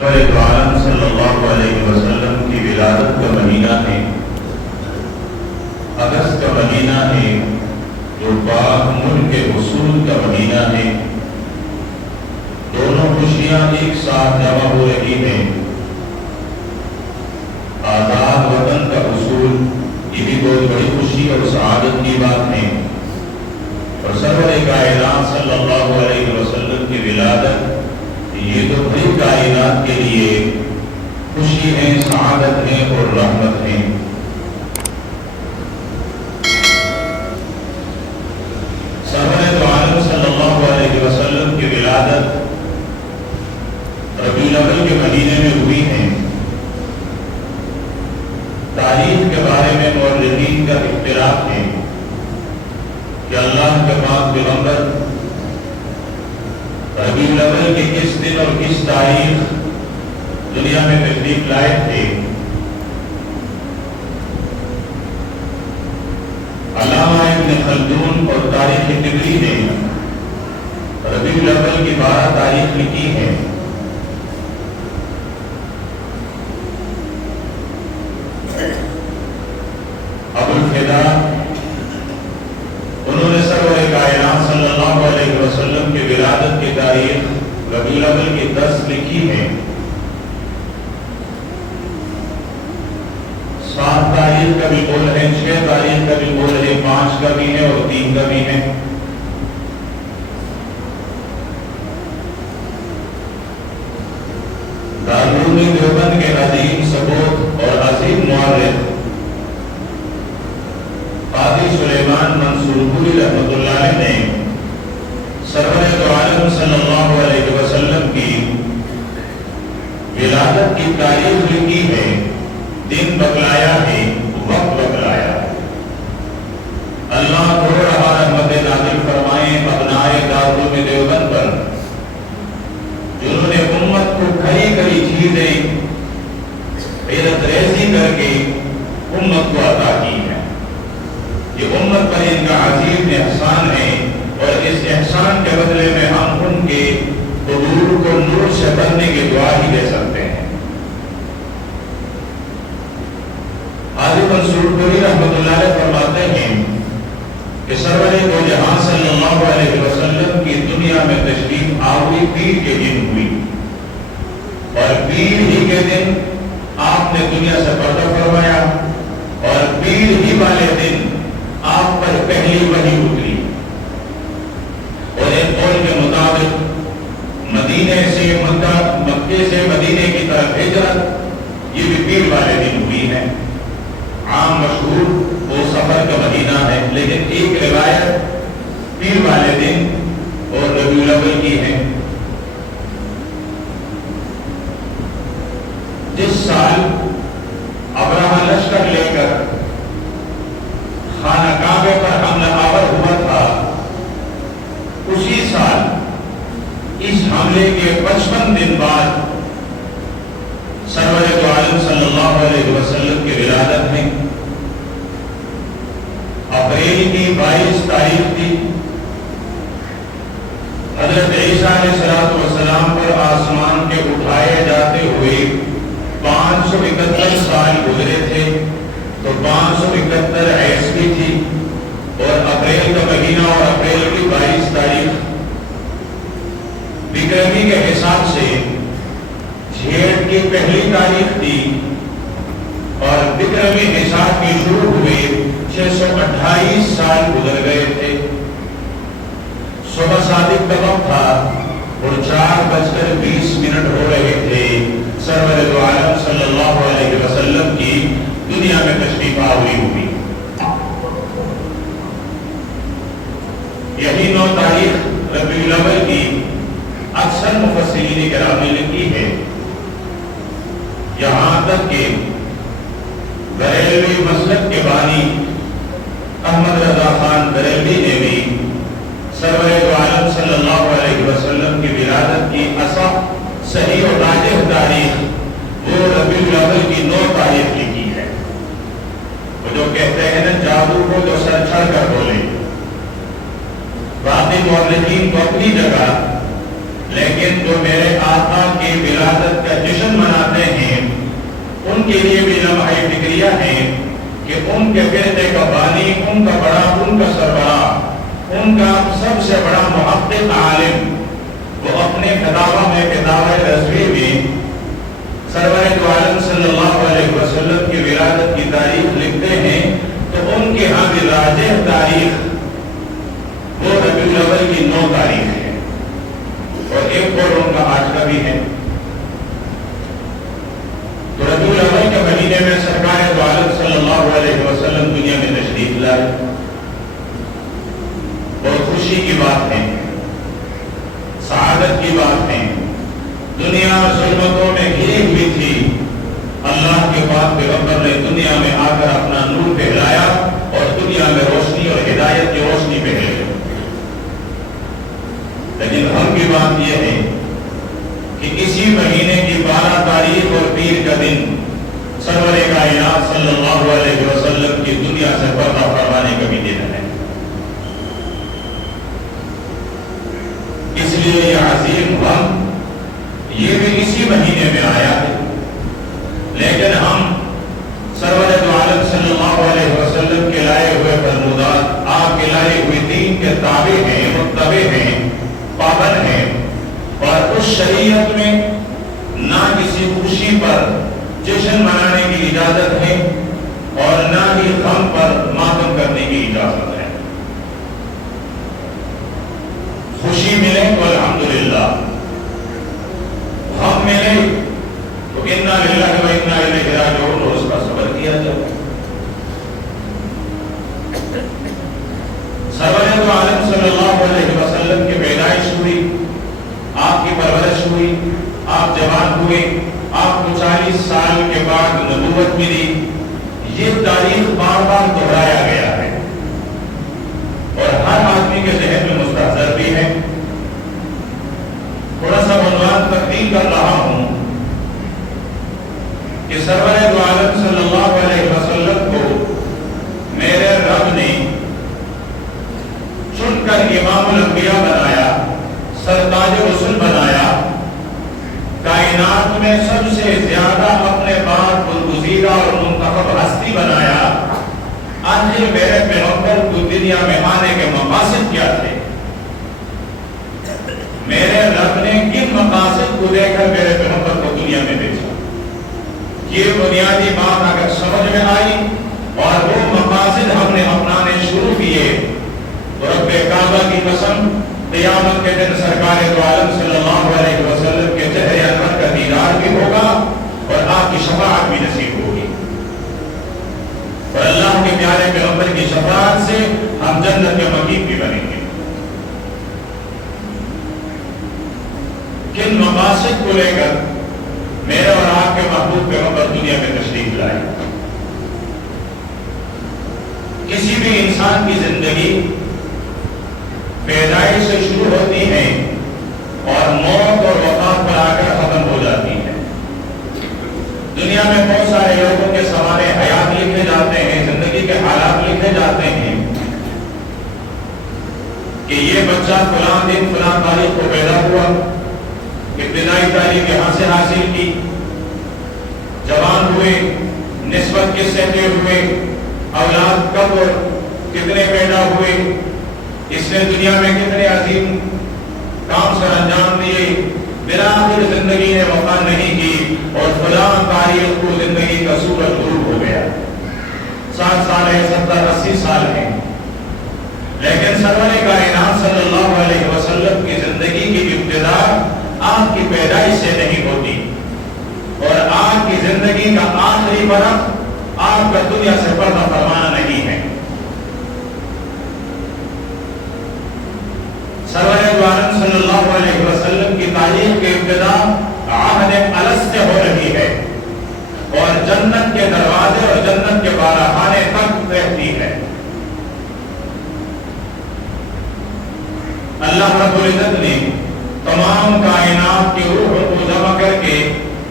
عالم صلی اللہ علیہ وسلم کی ولادت کا مہینہ ہے، اگست کا مہینہ ہے، جو پاک ملک کے حصول کا مہینہ ہے۔ دونوں خوشیاں ایک ساتھ جمع ہو رہی ہیں۔ آزاد وطن کا حصول یہ بھی بہت بڑی خوشی اور سعادت کی بات ہے، اور سرور کائنات صلی اللہ علیہ وسلم کی ولادت یہ تو بڑی کائنات کے لیے خوشی ہے، سعادت ہے اور رحمت ہے۔ سرور عالم صلی اللہ علیہ وسلم کی ولادت ربیع الاول کے مہینے میں ہوئی ہے۔ تاریخ کے بارے میں مورخین کا اختلاف ہے کہ اللہ کے پاک پیغمبر ربیع الاول کے کس دن اور کس تاریخ دنیا میں تشریف لائے تھے۔ علامہ ابن خلدون اور تاریخ طبری نے ربیع الاول کی 12 تاریخ لکھی ہے۔ ابو الفدا انہوں نے سرور کائنات صلی اللہ علیہ وسلم کی ولادت کی تاریخ ربیع الاول کی 10 لکھی ہے۔ 7 تاریخ کا بھی قول ہے، 6 تاریخ کا بھی قول ہے، 5 کا بھی ہے اور 3 کا بھی ہے۔ دارالعلوم دیوبند کے عظیم سبوت اور عظیم مورخ قاضی سلیمان منصور پوری رحمۃ اللہ علیہ نے سرور عالم صلی اللہ علیہ وسلم کی ولادت کی تاریخ لکھی ہے، دن بتلایا ہے، وقت بتلایا ہے۔ اللہ تھوڑا رہا رحمت نازل فرمائے ابنائے دارالعلوم دیوبند پر، جنہوں نے امت کو کئی کئی چیزیں حیرت ریزی کر کے امت کو عطا کی ہے۔ یہ امت پر ان کا عظیم احسان ہے، اور اس احسان کے بدلے میں ہم ان کے حضور کو نور سے بھرنے کی دعا ہی دے سکتے ہیں۔ قاضی منصور پوری رحمۃ اللہ علیہ فرماتے ہیں کہ سرور دو جہاں صلی اللہ علیہ وسلم کی دنیا میں تشریف آوری پیر کے دن ہوئی، اور پیر ہی کے دن آپ نے دنیا سے پردہ فرمایا، اور پیر ہی والے دن آپ پر پہلی وحی اتری، اور ایک قول کے مطابق مکے سے مدینے کی طرف ہجرت یہ بھی پیر والے دن ہوئی ہے۔ عام مشہور وہ سفر کا مہینہ ہے، لیکن ایک روایت پیر والے دن اور ربیع الاول کی ہے۔ جس سال ابراہ لشکر لے کر خانہ کعبے پر حملہ آور ہوا تھا، اسی سال اس حملے کے 55 دن بعد سرور عالم صلی اللہ علیہ وسلم کی ولادت ہے۔ اپریل کی 22 تاریخ تھی۔ حضرت عیسیٰ علیہ السلام پر آسمان کے اٹھائے جاتے ہوئے 571 سال گزرے تھے، تو 571 عیسوی تھی، اور اپریل کا مہینہ اور اپریل کی 22 تاریخ وکرمی کے حساب سے جھیٹ کی پہلی تاریخ تھی، اور وکرمی حساب کی شروع ہوئے 628 سال گزر گئے تھے۔ صبح صادق کا وقت تھا اور 4:20 ہو رہے تھے۔ سرور عالم صلی اللہ علیہ وسلم کی دنیا میں تشریف آوری ہوئی۔ یہی 9 تاریخ ربیع الاول کی اکثر مفسرین کرام نے لکھی ہے، یہاں تک کہ بریلوی مسلک کے بانی احمد رضا خان بریلوی نے بھی سرور عالم صلی اللہ علیہ وسلم کی ولادت کی اصح صحیح اور راجح تاریخ وہ ربیع الاول کی 9 تاریخ لکھی ہے۔ وہ جو کہتے ہیں نا جادو کو جو سر چھڑ کر بولے، باقی مورخین کو اپنی جگہ لیکن جو میرے آقا کی ولادت کا جشن مناتے ہیں ان کے لیے بھی لمحہ فکریہ ہے کہ ان کے بیٹے کا بانی، ان کا بڑا، ان کا سربراہ، ان کا سب سے بڑا محقق عالم، وہ اپنے فتاوی میں فتاوی رضوی میں سرور دو عالم صلی اللہ علیہ وسلم کی ولادت کی تاریخ لکھتے ہیں تو ان کے ہاں بھی راجح تاریخ وہ ربیع الاول کی 9 تاریخ ہے، اور ایک اور ان کا آج کا بھی ہے۔ تو ربیع الاول کے مہینے میں سرکار دو عالم صلی اللہ علیہ وسلم دنیا میں تشریف لائے، بہت خوشی کی بات ہے، سعادت کی بات ہے۔ دنیا ظلمتوں میں گھری ہوئی تھی، اللہ کے پاک پیغمبر نے دنیا میں آ کر اپنا نور پھیلایا اور دنیا میں روشنی اور ہدایت کی روشنی پھیلائی۔ لیکن ہم کی بات یہ ہے کہ اسی مہینے کی 12 تاریخ اور پیر کا دن سرور کائنات صلی اللہ علیہ وسلم کی دنیا سے پردہ فرمانے کا بھی دن ہے۔ اس لیے یہ عظیم غم یہ بھی اسی مہینے میں آیا ہے، لیکن ہم سرور دو عالم صلی اللہ علیہ وسلم کے لائے ہوئے فرمودات، آپ کے لائے ہوئے دین کے تابع ہیں، متبع ہیں، پابند ہیں، اور اس شریعت میں نہ کسی خوشی پر جشن منانے کی اجازت ہے اور نہ ہی غم پر ماتم کرنے کی اجازت ہے۔ خوشی ملے تو الحمدللہ، غم ملے تو انا للہ و انا الیہ راجعون، اور اس کا صبر کیا جائے۔ سرور دو عالم صلی اللہ علیہ وسلم کی پیدائش ہوئی، آپ کی پرورش ہوئی، آپ جوان ہوئے، آپ کو 40 سال کے بعد نبوت ملی، یہ تاریخ بار بار دہرایا گیا ہے اور ہر آدمی کے ذہن میں مستحضر بھی ہے۔ تھوڑا سا عنوان تقدیم کر رہا ہوں کہ سرور دو عالم صلی اللہ علیہ وسلم کو میرے رب نے چن کر امام الانبیاء بنایا، سرتاج رسول بنایا، کائنات میں سب سے زیادہ اپنے بعد برگزیدہ اور منتخب ہستی بنایا۔ آخر میرے پیغمبر کو دنیا میں آنے کے مقاصد کیا تھے؟ میرے رب نے کن مقاصد کو دے کر میرے پیغمبر کو دنیا میں بھیجا؟ یہ بنیادی بات اگر سمجھ میں آئی اور وہ مقاصد ہم نے اپنانے شروع کیے تو رب کعبہ کی قسم قیامت کے دن سرکار دو عالم صلی اللہ علیہ وسلم کے چہرے انور کا دیدار بھی ہوگا اور آپ کی شفاعت بھی نصیب ہوگی، اور اللہ کے پیارے پیغمبر کی شفاعت سے ہم جنت کے مقیم بھی بنیں گے۔ کن مقاصد کو لے کر میرے اور آپ کے محبوب پیغمبر دنیا میں تشریف لائے؟ کسی بھی انسان کی زندگی پیدائش سے شروع ہوتی ہے اور موت اور وفات پر آ کر ختم ہو جاتی ہے۔ دنیا میں بہت سارے لوگوں کے سوارے حیات لکھے جاتے ہیں، زندگی کے حالات لکھے جاتے ہیں کہ یہ بچہ فلاں دن فلاں تاریخ کو پیدا ہوا، ابتدائی تعلیم یہاں سے حاصل کی، جوان ہوئے، نسبت کس سے طے ہوئے، اولاد کب اور کتنے پیدا ہوئے، اس نے دنیا میں کتنے عظیم کام سر انجام دیے، بالآخر زندگی نے وفا نہیں کی اور فلاں تاریخ کو زندگی کا سورج غروب ہو گیا۔ 60 سال ہے، 70 80 سال ہے، لیکن سرور کائنات صلی اللہ علیہ وسلم کی زندگی کی ابتدا آپ کی پیدائش سے نہیں ہوتی، اور آپ کی زندگی کا آخری برخ آپ کا دنیا سے پردہ فرمانا نہیں ہے۔ سرور دو عالم صلی اللہ علیہ وسلم کی تاریخ کی ابتدا عہد الست سے ہو رہی ہے اور جنت کے دروازے اور جنت کے بارہانے تک رہتی ہے۔ اللہ رب العزت نے تمام کائنات کی روح کو جمع کر کے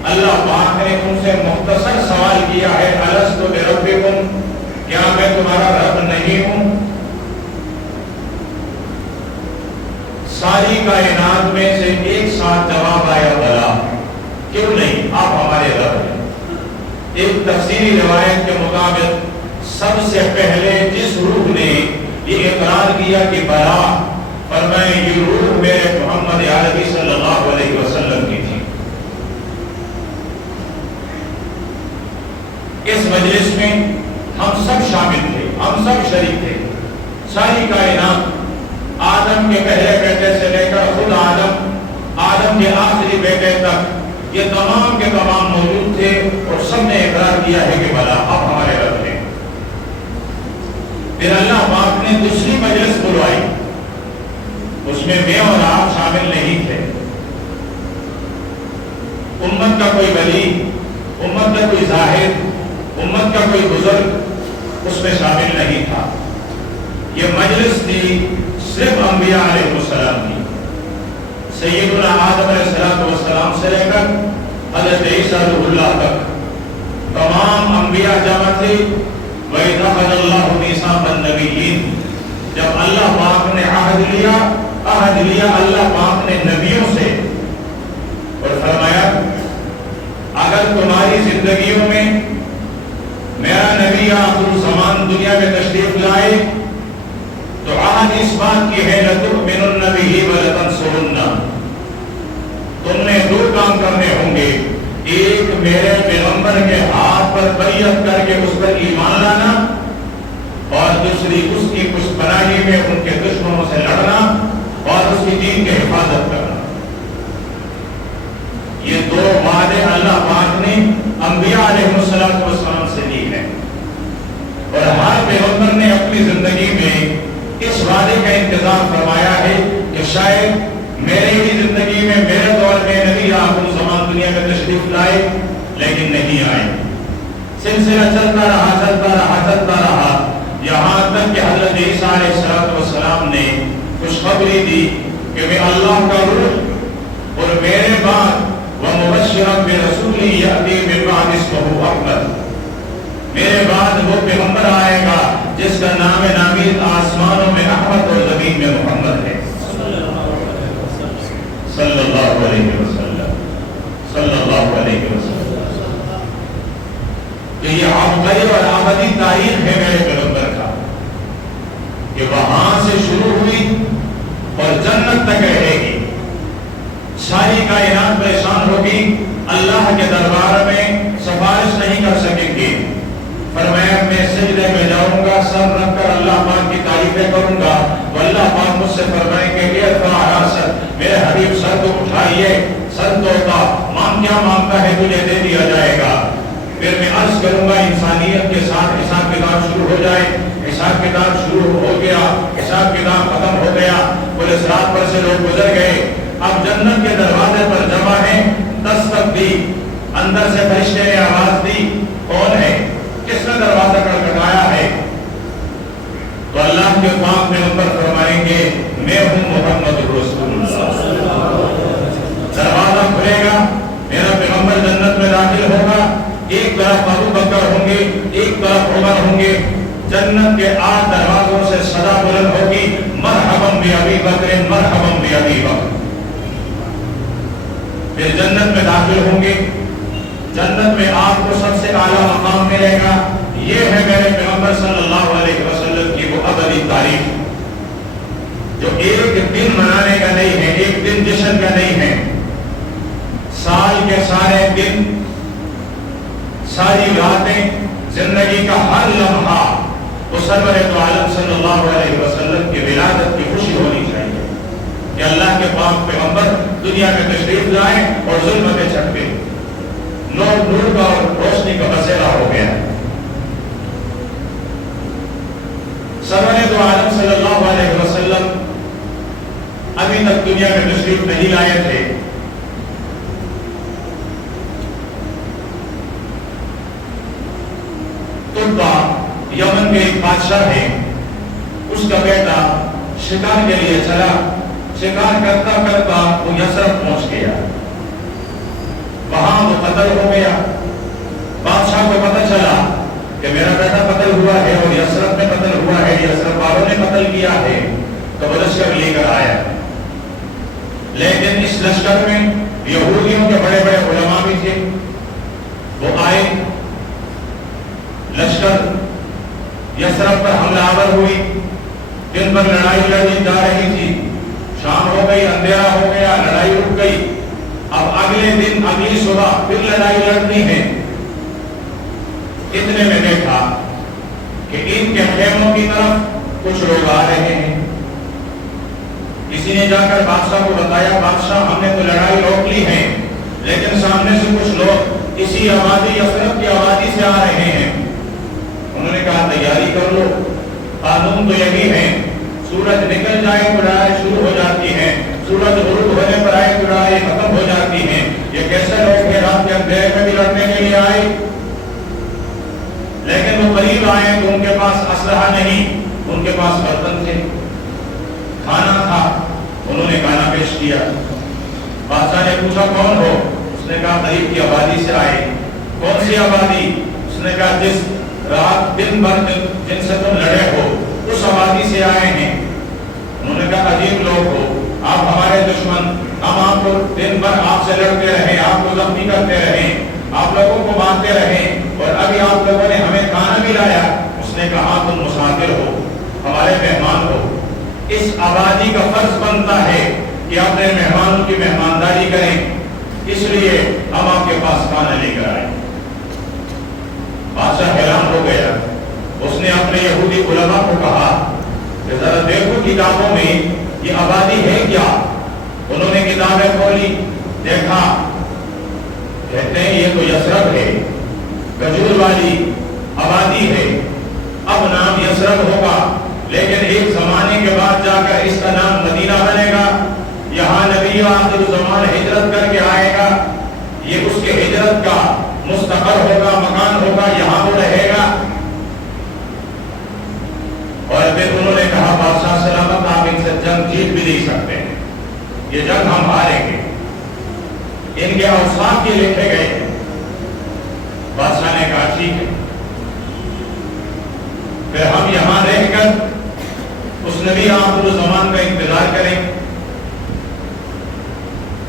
اللہ پاک نے ان سے مختصر سوال کیا ہے، الست بربکم، کیا میں تمہارا رب نہیں ہوں؟ ساری کائنات میں سے ایک ساتھ جواب آیا بلا، کیوں نہیں، آپ ہمارے رب ہیں۔ ایک تفسیری روایت کے مطابق سب سے پہلے جس روح نے یہ اقرار کیا کہ بلا، فرمائے یہ روح میرے محمد عربی صلی اللہ علیہ وسلم کی تھی۔ اس مجلس میں ہم سب شامل تھے، ہم سب شریک تھے، ساری کائنات آدم کے پہلے بیٹے سے لے کر خود آدم کے آخری بیٹے تک یہ تمام کے تمام موجود تھے، اور سب نے اقرار کیا ہے کہ بلا اب ہمارے رب ہیں۔ پھر اللہ پاک نے دوسری مجلس بلوائی، اس میں میں اور آپ شامل نہیں تھے، امت کا کوئی ولی، امت کا کوئی زاہد، امت کا کوئی بزرگ اس میں شامل نہیں تھا۔ یہ مجلس تھی صرف انبیاء علیہ السلام کی، سیدنا آدم علیہ السلام سے لے کر حضرت عیسیٰ روح اللہ تک تمام انبیاء جمع تھے۔ وَإِذْ أَخَذَ اللَّهُ مِيثَاقَ النَّبِيِّينَ، جب اللہ پاک نے عہد لیا اللہ پاک نے نبیوں سے، اور فرمایا اگر تمہاری زندگیوں میں میرا نبی آخر الزمان دنیا میں تشریف لائے تو عہد اس بات کی ہے لَتُؤْمِنُنَّ بِهِ وَلَتَنْصُرُنَّهُ، تم نے دو کام کرنے ہوں گے، ایک میرے پیغمبر کے ہاتھ پر بیعت کر کے اس پر ایمان لانا، اور دوسری اس کی پشت پناہی میں ان کے دشمنوں سے لڑنا اور اس کی دین کی حفاظت کرنا۔ یہ دو وعدے اللہ پاک نے انبیاء علیہ السلام سے لی ہیں، اور ہر پیغمبر نے اپنی زندگی میں اس وعدے کا انتظار فرمایا ہے کہ شاید میرے ہی زندگی میں میرے دور میں نبی آخر الزمان دنیا میں تشریف لائے، لیکن نہیں آئے۔ سلسلہ چلتا رہا یہاں تک کہ حضرت عیسیٰ علیہ السلام نے خوشخبری دی کہ میں اللہ کا روح، اور میرے بعد وَمُبَشِّرًا بِرَسُولٍ يَأْتِي مِن بَعْدِي اسْمُهُ أَحْمَدُ، میرے بعد وہ پیغمبر آئے گا جس کا نام نامید آسمانوں میں احمد اور زمین میں محمد ہے، صلی اللہ علیہ وسلم، صلی اللہ علیہ وسلم۔ کہ یہ عبقری اور ابدی تاریخ ہے میرے پیغمبر کا، کہ وہاں سے شروع ہوئی اور جنت تک رہے گی، ساری کائنات پریشان ہوگی، اللہ کے دربار میں سفارش نہیں کر سکیں گے۔ فرمایا میں سجدے میں جاؤں گا، سر رکھ کر اللہ پاک کی تعریفیں کروں گا، تو اللہ پاک مجھ سے فرمائیں گے کہ ارفع راسک، میرے حبیب سر کو اٹھائیے، سر توتا مانگ کیا مانگتا ہے تجھے دے دیا جائے گا۔ پھر میں عرض کروں گا انسانیت کے ساتھ حساب کتاب شروع ہو جائے، حساب کتاب شروع ہو گیا، حساب کتاب ختم ہو گیا، پولیس رات پر سے لوگ گزر گئے، اب جنت کے دروازے پر جمع ہیں، دستک دی، اندر سے فرشتے نے آواز دی، کون ہے، کس نے دروازہ کھٹکھٹایا ہے؟ تو اللہ کے پاک پیغمبر فرمائیں گے میں ہوں محمد رسول اللہ۔ دروازہ کھلے گا، میرا پیغمبر جنت میں داخل ہوگا، ایک طرف ابو بکر ہوں گے، ایک طرف عمر ہوں گے، جنت کے 8 دروازوں سے صدا بلند ہوگی مرحبا بابی بکر، مرحبا بابی بکر۔ پھر جنت میں داخل ہوں گے، جنت میں آپ کو سب سے اعلیٰ مقام ملے گا۔ یہ ہے میرے پیغمبر صلی اللہ علیہ وسلم کی وہ ابدی تاریخ جو ایک دن منانے کا نہیں ہے، ایک دن جشن کا نہیں ہے، سال کے سارے دن، ساری راتیں، زندگی کا ہر لمحہ وہ سرور دو عالم صلی اللہ علیہ وسلم کی ولادت کی خوشی ہونی چاہیے کہ اللہ کے پاک پیغمبر دنیا میں تشریف لائے اور ظلمتیں چھٹ گئی، نور کا اور روشنی کا بسیرا ہو گیا۔ سرور دو عالم صلی اللہ علیہ وسلم ابھی تک دنیا میں تشریف نہیں لائے تھے، تبا یمن کے ایک بادشاہ ہے، اس کا بیٹا شکار کے لیے چلا، شکار کرتا کرتا وہ یثرب پہنچ گیا، وہاں وہ قتل ہو گیا۔ بادشاہ کو پتہ چلا کہ میرا بیٹا قتل ہوا ہے اور یثرب میں قتل ہوا ہے، یثرب والوں نے قتل کیا ہے، تو وہ لشکر لے کر آیا، لیکن اس اس لشکر میں یہودیوں کے بڑے بڑے علماء بھی تھے. وہ آئے, لشکر یثرب پر حملہ آور ہوئی. دن بھر لڑائی لڑی جا رہی تھی. شام ہو گئی, اندھیرا ہو گیا, لڑائی رک گئی. اب اگلے دن اگلی صبح پھر لڑائی لڑنی ہے. اتنے میں دیکھا کہ ان کے خیموں کی طرف کچھ لوگ آ رہے ہیں. کسی نے جا کر بادشاہ کو بتایا, بادشاہ ہم نے تو لڑائی روک لی ہے, لیکن سامنے سے کچھ لوگ اسی آبادی یثرب کی آبادی سے آ رہے ہیں. انہوں نے کہا تیاری کر لو, قانون تو یہی ہے, سورج نکل جائے تو لڑائی شروع ہو جاتی ہے, سورج غروب ہونے پر آئے تو لڑائی ختم ہو جاتی ہے. یہ کیسے لوگ ہیں, رات کے اندھیرے میں بھی لڑنے کے لیے آئے. لیکن وہ قریب آئے تو ان کے پاس اسلحہ نہیں, ان کے پاس برتن تھے, کھانا تھا. انہوں نے کھانا پیش کیا. بادشاہ نے پوچھا کون ہو؟ اس نے کہا قریب کی آبادی سے آئے. کون سی آبادی؟ اس نے کہا جس رات دن بھر جن سے تم لڑے ہو اس آبادی سے آئے ہیں. انہوں نے کہا عجیب لوگ ہو, آپ ہمارے دشمن, ہم آپ کو دن بھر آپ سے لڑتے رہے, آپ کو زخمی کرتے رہے, آپ لوگوں کو مارتے رہے, اور ابھی آپ لوگوں نے ہمیں کھانا بھی لایا. اس نے کہا تم مسافر ہو, ہمارے مہمان ہو. اس آبادی کا فرض بنتا ہے کہ اپنے مہمانوں کی مہمانداری کریں, اس لیے ہم آپ کے پاس کھانا لے کر آئے. بادشاہ حیران ہو گیا. اس نے اپنے یہودی علماء کو کہا کہ ذرا دیکھو کتابوں میں یہ آبادی ہے کیا. انہوں نے کتابیں کھولی, دیکھا, کہتے ہیں یہ تو یثرب ہے, کھجور والی آبادی ہے. اب نام یثرب ہوگا, لیکن ایک زمانے کے بعد جا کر اس کا نام مدینہ بنے گا. یہاں نبی آخر زمان ہجرت کر کے آئے گا, یہ اس کے ہجرت کا مستقر ہوگا, مکان ہوگا, یہاں وہ رہے گا. اور پھر انہوں نے کہا بادشاہ سلامت, آپ ان سے جنگ جیت بھی نہیں سکتے ہیں, یہ جنگ ہم ہاریں گے. ان کے اوصاف یہ لکھے گئے ہیں. بادشاہ نے کہا ٹھیک ہے, پھر ہم یہاں رہ کر اس نبی آخر زمان کا انتظار کریں.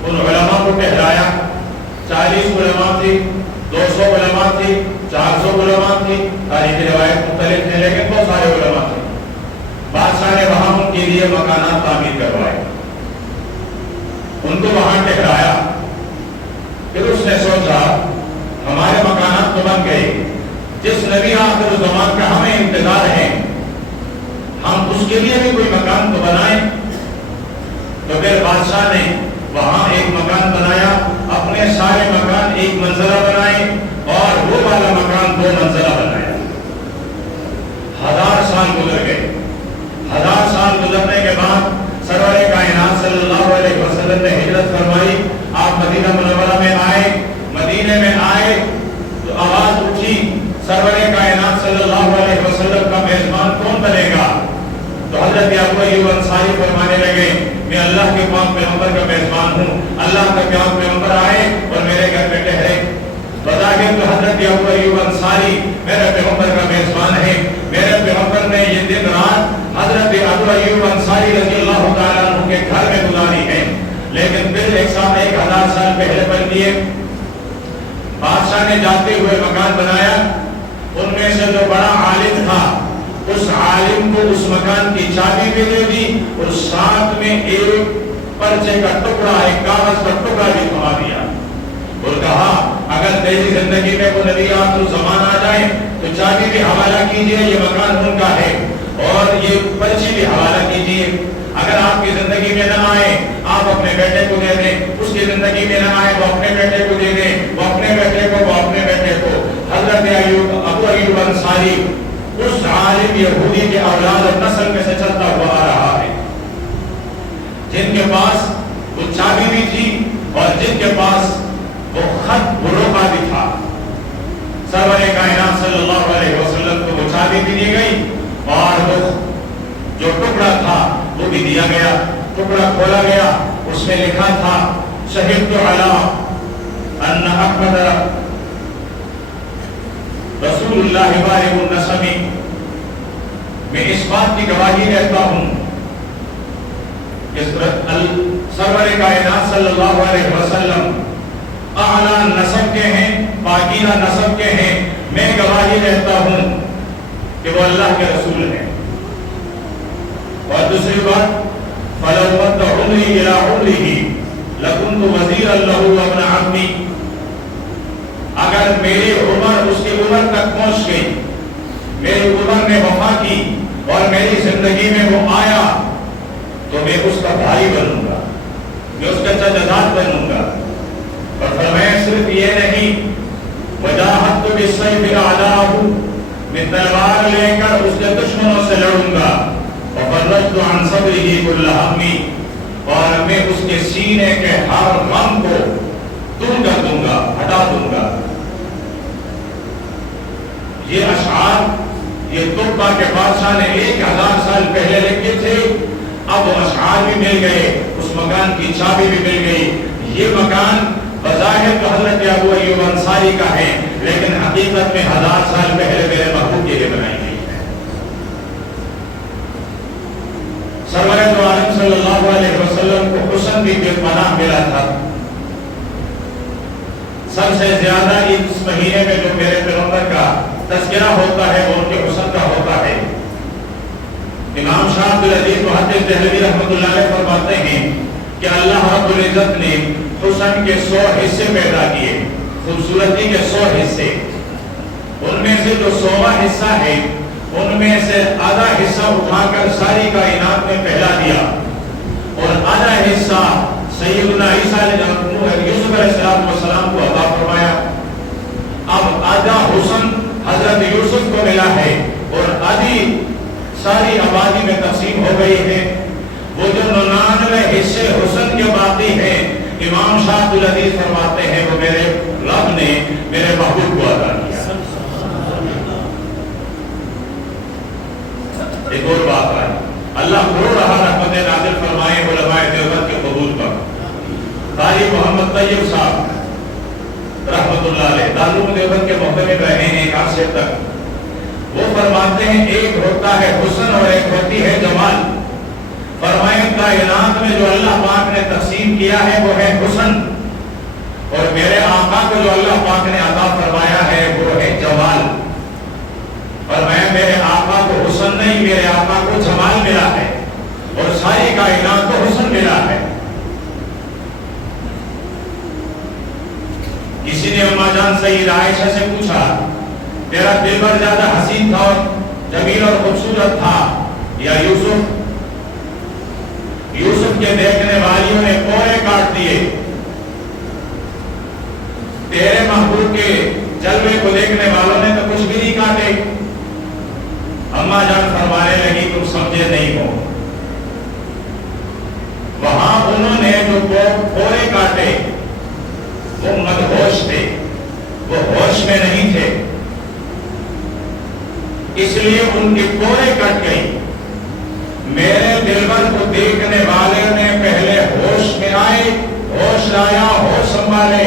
ان علماء کو ٹہرایا. 40 علماء تھی, 200 علماء تھی, 400 علماء تھی, تاریخی روایت مختلف ہیں, لیکن بہت سارے علماء تھے. بادشاہ نے وہاں ان کے لیے مکانات تعمیر کروائے, ان کو وہاں ٹھہرایا. پھر اس نے سوچا ہمارے مکانات تو بن گئے, جس نبی آخر زمان کا ہمیں انتظار ہے ہم اس کے لیے بھی کوئی مکان تو بنائیں. تو پھر بادشاہ نے وہاں ایک مکان بنایا. اپنے سارے مکان ایک منزلہ بنائے اور وہ والا مکان 2 منزلہ بنایا. 1000 سال گزر گئے. 1000 سال گزرنے کے بعد سرور کائنات صلی اللہ علیہ وسلم نے ہجرت فرمائی. آپ مدینہ منورہ میں آئے. مدینے میں آئے تو آواز اٹھی سرور کائنات صلی اللہ علیہ وسلم کا میزبان کون بنے گا؟ تو حضرت ابو ایوب انصاری فرمانے لگے میں اللہ کے پاک پیغمبر کا میزبان ہوں. اللہ کا پاک پیغمبر آئے اور میرے گھر میں ٹھہرے. بظاہر تو حضرت ابو ایوب انصاری میرے پیغمبر کا میزبان ہے. میرے پیغمبر نے یہ دن رات حضرت ابو ایوب انصاری رضی اللہ تعالیٰ عنہ کے گھر میں گزاری ہے. لیکن پھر 1000 سال پہلے بن لیے. بادشاہ نے جاتے ہوئے مکان بنایا. ان میں سے جو بڑا عالم تھا اس عالم کو اس مکان کی چابی بھی دے دی اور ساتھ میں ایک پرچے کا ٹکڑا, ایک کاغذ کا ٹکڑا بھی تھما دیا اور کہا اگر تیری زندگی میں وہ نبی آخر زمان آ جائے تو چابی بھی حوالہ کیجئے, یہ مکان ان کا ہے, اور یہ پرچی بھی حوالہ کیجئے. اگر آپ کی زندگی میں نہ آئے آپ اپنے بیٹے کو دے دیں, اس کی زندگی میں نہ آئے وہ اپنے بیٹے کو دے دیں, وہ اپنے بیٹے کو, وہ اپنے بیٹے کو. حضرت ابو ایوب انصاری اس عالم یہودی کے اولاد اور نسل میں سے چلتا ہوا آ رہا ہے جن کے پاس وہ چابی بھی تھی اور جن کے پاس وہ خط بروقہ بھی تھا. سرور کائنات صلی اللہ علیہ وسلم کو وہ چابی بھی دی گئی اور وہ جو ٹکڑا تھا وہ بھی دیا گیا. ٹکڑا کھولا گیا, اس میں لکھا تھا شہدت علی ان احمد رسول اللہ بارئ النسب, میں اس بات کی گواہی دیتا ہوں کہ سرور کائنات صلی اللہ علیہ وسلم اعلیٰ نسب کے ہیں، پاکیزہ نسب کے ہیں، میں گواہی دیتا ہوں کہ وہ اللہ کے رسول ہیں۔ اور دوسری بات، فَلَوْ مَدَّ عُمْرِي إِلَىٰ عُمْرِهِ لَكُنْتُ وَزِيرًا لَهُ وَابْنَ عَمِّي، اگر میری عمر اس کی عمر تک پہنچ گئی، میری عمر نے وفا کی اور میری زندگی میں وہ آیا تو میں اس کا بھائی بنوں گا، میں اس کا چچا بنوں گا۔ اور فرمایا صرف یہ نہیں، وَجَاهَدْتُ بِالسَّيْفِ أَعْدَاءَهُ، میں تلوار لے کر اس کے دشمنوں سے لڑوں گا، وَفَرَّجْتُ عَنْ صَدْرِهِ كُلَّ هَمٍّ، اور میں اس کے سینے کے ہر غم کو دور کر دوں گا، ہٹا دوں گا۔ یہ اشعار یہ طبہ کے بادشاہ نے 1000 سال پہلے لکھے تھے، اب وہ اشعار بھی مل گئے، اس مکان کی چابی بھی مل گئی۔ یہ مکان بظاہر تو حضرت ابو ایوب انصاری کا ہے، لیکن حقیقت میں 1000 سال پہلے میرے محبوب کے لیے بنائی گئی ہے۔ سرور دو عالم صلی اللہ علیہ وسلم کو حسن بھی بے پناہ ملا تھا۔ سب سے زیادہ اس مہینے میں جو میرے پیغمبر کا تذکرہ ہوتا ہے وہ ان کے حسن کا ہوتا ہے۔ امام شاہ عبدالعزیز محدث دہلوی رحمۃ اللہ علیہ فرماتے ہیں کہ اللہ رب العزت نے حسن کے 100 حصے پیدا کیے، خوبصورتی کے 100 حصے، ان میں سے جو 100واں حصہ ہے ان میں سے آدھا حصہ اٹھا کر ساری کائنات میں پھیلا دیا، اور آدھا حصہ سیدنا عیسیٰ یوسف علیہ السلام کو عطا فرمایا۔ اب آدھا حسن حضرت یوسف کو ملا ہے اور آدھی ساری آبادی میں تقسیم ہو گئی ہے۔ وہ جو 99 حصے حسن کے باقی ہیں، امام شاہ عبدالعزیز فرماتے ہیں وہ میرے رب نے میرے محبوب کو عطا کیا۔ ایک اور بات ہے، اللہ رو رہا رحمت نازل فرمائے علماء دیوبند کے قبول پر۔ قاری محمد طیب صاحب رحمت اللہ علیہ دارالعلوم دیوبند کے محتمل رہے ہیں ایک عرصے تک، وہ فرماتے ہیں ایک ہوتا ہے حسن اور ایک ہوتی ہے جمال۔ فرمائے کائنات میں جو اللہ پاک نے تقسیم کیا ہے وہ ہے حسن، اور میرے آقا کو جو اللہ پاک نے عطا فرمایا ہے وہ ہے جمال۔ فرمایا میرے آقا کو حسن نہیں، میرے آقا کو جمال ملا ہے، اور ساری کائنات کو حسن ملا ہے۔ کسی نے اماں جان سید عائشہ سے پوچھا تیرا دلبر زیادہ حسین تھا اور جمیل اور خوبصورت تھا یا یوسف؟ یوسف کے دیکھنے والیوں نے پورے کاٹ دیے، تیرے محبوب کے جلوے کو دیکھنے والوں نے تو کچھ بھی نہیں کاٹے۔ اماں جان فرمانے لگی تم سمجھے نہیں ہو، وہاں انہوں نے جو پورے کاٹے وہ مدہوش تھے، وہ ہوش میں نہیں تھے، اس لیے ان کی پورے کٹ گئی۔ میرے دلبر کو دیکھنے والے نے پہلے ہوش میں آئے، ہوش لایا، ہوش سنبھالے،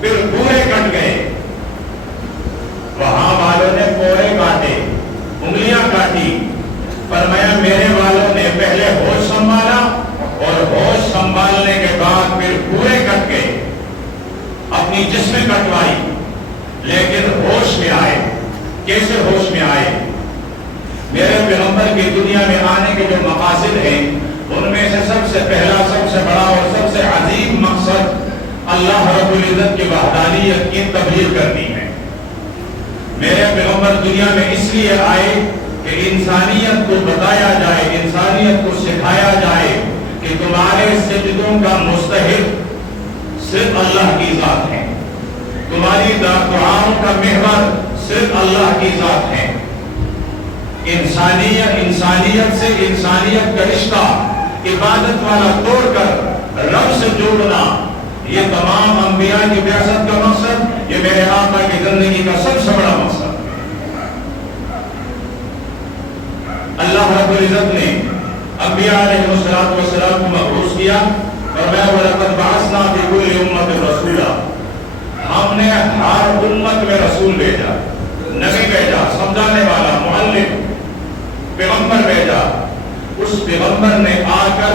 پھر پورے کٹ گئے۔ وہاں والوں نے پورے کاٹے، انگلیاں کاٹی، فرمایا میرے والوں نے پہلے ہوش سنبھالا اور ہوش سنبھالنے کے بعد پھر پورے کٹ گئے، اپنی جسم کٹوائی، لیکن ہوش میں آئے۔ کیسے ہوش میں آئے؟ میرے پیغمبر کی دنیا میں آنے کے جو مقاصد ہیں ان میں سے سب سے پہلا، سب سے بڑا اور سب سے عظیم مقصد اللہ رب العزت کی وحدانیت کی تبلیغ کرنی ہے۔ میرے پیغمبر دنیا میں اس لیے آئے کہ انسانیت کو بتایا جائے، انسانیت کو سکھایا جائے کہ تمہارے سجدوں کا مستحق صرف اللہ کی ذات ہے، تمہاری دعاؤں کا محور صرف اللہ کی ذات ہے۔ انسانیت سے انسانیت کا رشتہ عبادت والا توڑ کر رب سے جوڑنا، یہ تمام انبیاء کی بعثت کا مقصد، یہ میرے آقا کی زندگی کا سب سے بڑا مقصد۔ اللہ رب العزت نے انبیاء علیہ السلام کو مبعوث کیا، اور میں وَلَقَدْ بَعَثْنَا فِي كُلِّ أُمَّةٍ رَسُولًا، ہم نے ہر امت میں رسول بھیجا، نبی بھیجا، سمجھانے والا، معلم، پیغمبر بھیجا۔ اس پیغمبر نے آ کر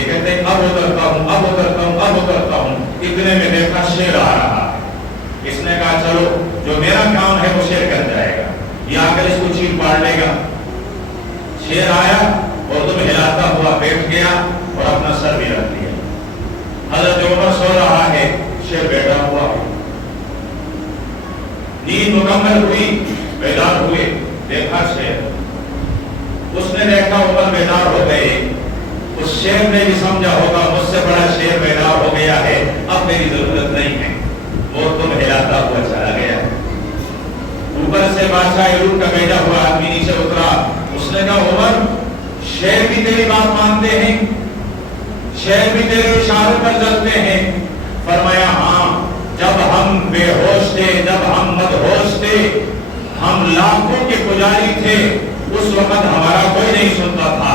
یہ کہتے ہیں اب اترتا ہوں اب اترتا ہوں اب اترتا ہوں، اتنے میں دیکھا شیر آ رہا ہے۔ اس نے کہا چلو جو میرا کام ہے وہ شیر کر جائے گا، یہ آ کر اس کو چیر پاڑ لے گا۔ شیر آیا اور تم ہلاتا ہوا بیٹھ گیا اور اپنا سر بھی رکھ دیا۔ حضرت عمر سو رہا ہے، شیر بیٹھا ہوا، نیند مکمل ہوئی، بیدار ہوئے، دیکھا شیر۔ اس نے دیکھا عمر بیدار ہو گئے، اس شیر نے بھی سمجھا ہوگا مجھ سے بڑا شیر بیدار ہو گیا ہے، اب میری ضرورت نہیں ہے، وہ تم ہلاتا ہوا چلا گیا۔ اوپر سے بادشاہ روم کا بھیجا ہوا آدمی نیچے اترا، اس نے کہا عمر شیر بھی تیری بات مانتے ہیں، شیر بھی تیرے اشاروں پر چلتے ہیں؟ فرمایا ہاں، جب ہم بے ہوش تھے، جب ہم مدہوش تھے، ہم لاکھوں کے پجاری تھے، اس وقت ہمارا کوئی نہیں سنتا تھا،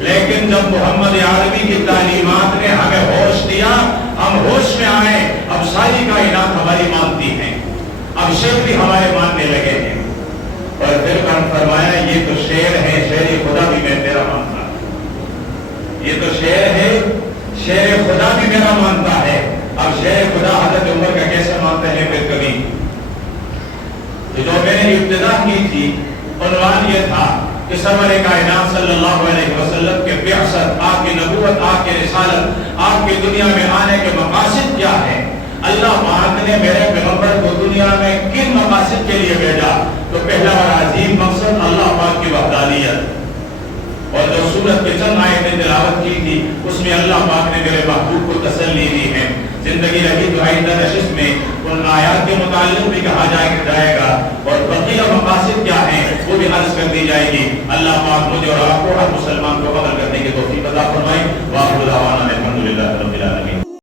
لیکن جب محمد عربی کی تعلیمات نے ہمیں ہوش دیا، ہم ہوش میں آئے، اب ساری کائنات ہماری مانتی ہیں، اب شیر بھی ہمارے ماننے لگے ہیں۔ اور پھر فرمایا یہ تو شیر ہے، شیر خدا بھی میں تیرا مانتا، یہ تو شیر ہے، شیر خدا بھی میرا مانتا ہے، اب شیر خدا حضرت عمر کا کیسے مانتے ہیں؟ پھر کبھی جو میں نے ابتدا کی تھی عنوان یہ تھا کہ سرور کائنات صلی اللہ علیہ وسلم کے بعثت، آپ کی نبوت، آپ کی رسالت، آپ کی دنیا میں آنے کے مقاصد کیا ہے؟ اللہ پاک نے میرے پیغمبر کو دنیا میں کن مقاصد کے لیے بھیجا؟ تو پہلا اور عظیم مقصد اللہ پاک کی وحدانیت، اور جو سورت کے چند آیتیں تلاوت کی تھی اس میں اللہ پاک نے میرے محبوب کو تسلی دی ہے۔ زندگی رہی تو آئندہ نشست میں ان آیات کے متعلق بھی کہا جائے گا، اور بقیہ مقاصد کیا ہیں وہ بھی عرض کر دی جائے گی۔ اللہ پاک مجھے اور آپ کو ہر مسلمان کو عمل کرنے کی توفیق عطا فرمائے۔ وآخر دعوانا الحمدللہ رب العالمین۔